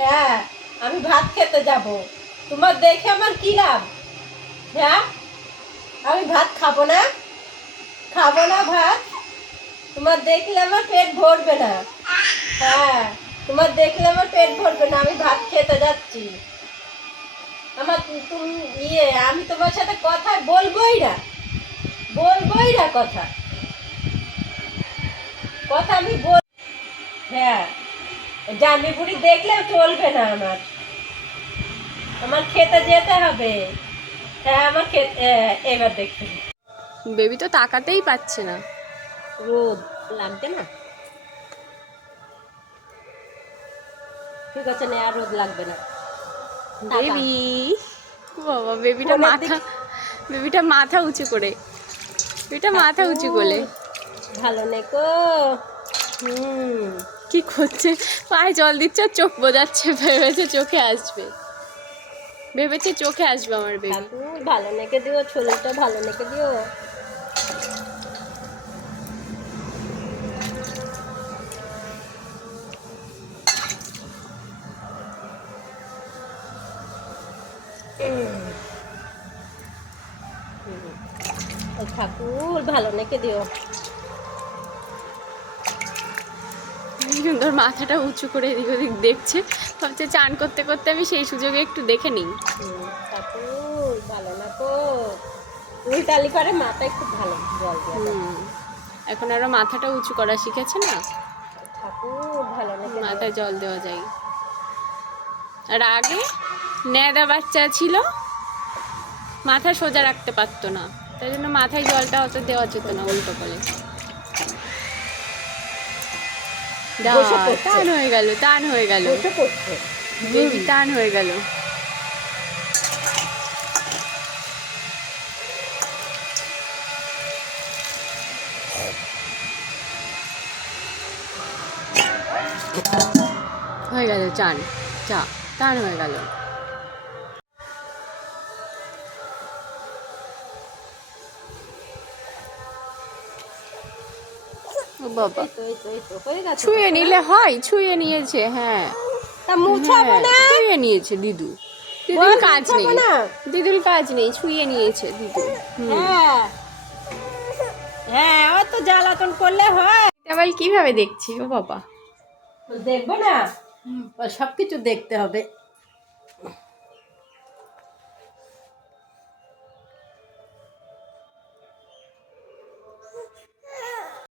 হ্যাঁ, আমি ভাত খেতে যাব। তোমার দেখে আমার কি লাভ? হ্যাঁ, আমি ভাত খাবো না, খাবো না ভাত। তোমার দেখলে আমার পেট ভরবে না। হ্যাঁ, তোমার দেখলে আমার পেট ভরবে না, আমি ভাত খেতে যাচ্ছি। আমার তুমি আমি তোমার সাথে কথা বলবোই না, বলবোই না কথা। কথা আমি বল। হ্যাঁ, জানি বুড়ি দেখলেও চলবে না আমার। আমার খেতে যেতে হবে। হ্যাঁ, আমার খেতে এবার দেখি। বেবি তো তাকাতেই পাচ্ছে না। রোদ লাগবে না, ঠিক আছে না, আর রোদ লাগবে না। বেবি, বাবা বেবিটা কোলের মাথা, বেবিটা মাথা উঁচু করে, বেবিটা মাথা উঁচু করে ভালো নেকো। হুম, কি করছে? পায়ে জল দিচ্ছে আর চোখ বোঝাচ্ছে, ভেবেছে চোখে আসবে, ভেবেছে চোখে আসবে আমার বেবি। ঠাকুর ভালো নেকে দিও, শরীরটা ভালো নেকে দিও। ঠাকুর ভালো নেকে দিও। সুন্দর মাথাটা উঁচু করে এদিক ওদিক দেখছে, ভাবছে চান করতে করতে আমি সেই সুযোগে একটু দেখে নিই। ঠাকুর ভালো না তো, উল্টালি করে মাথায় খুব ভালো জল দিয়ে। এখন আরো মাথাটা উঁচু করা শিখেছে না, ঠাকুর ভালো নেকে দিও। মাথায় জল দেওয়া যায়। আর আগে ন্যাদা বাচ্চা ছিল, মাথা সোজা রাখতে পারতো না, তাই জন্য মাথায় জলটা অত দেওয়া যেত না, উল্টো করে। বসে পড়ছে। টান হয়ে গেল, টান হয়ে গেল, বসে পড়ছে। বেবি টান হয়ে গেল। হয়ে গেল চান, চা টান হয়ে গেল। ও বাবা, এই তো হয়ে গেছে। ছুঁয়ে নিলে হয়, ছুঁয়ে নিয়েছে। হ্যাঁ, তা মুছাবো না, ছুঁয়ে নিয়েছে দিদু, দিদুর কাজ নেই, মুছাবো না। দিদুর কাজ নেই, ছুঁয়ে নিয়েছে দিদু। হ্যাঁ হ্যাঁ, ও তো জ্বালাতন করলে হয়। আবার কিভাবে দেখছি? ও বাবা, দেখবো না, সবকিছু দেখতে হবে।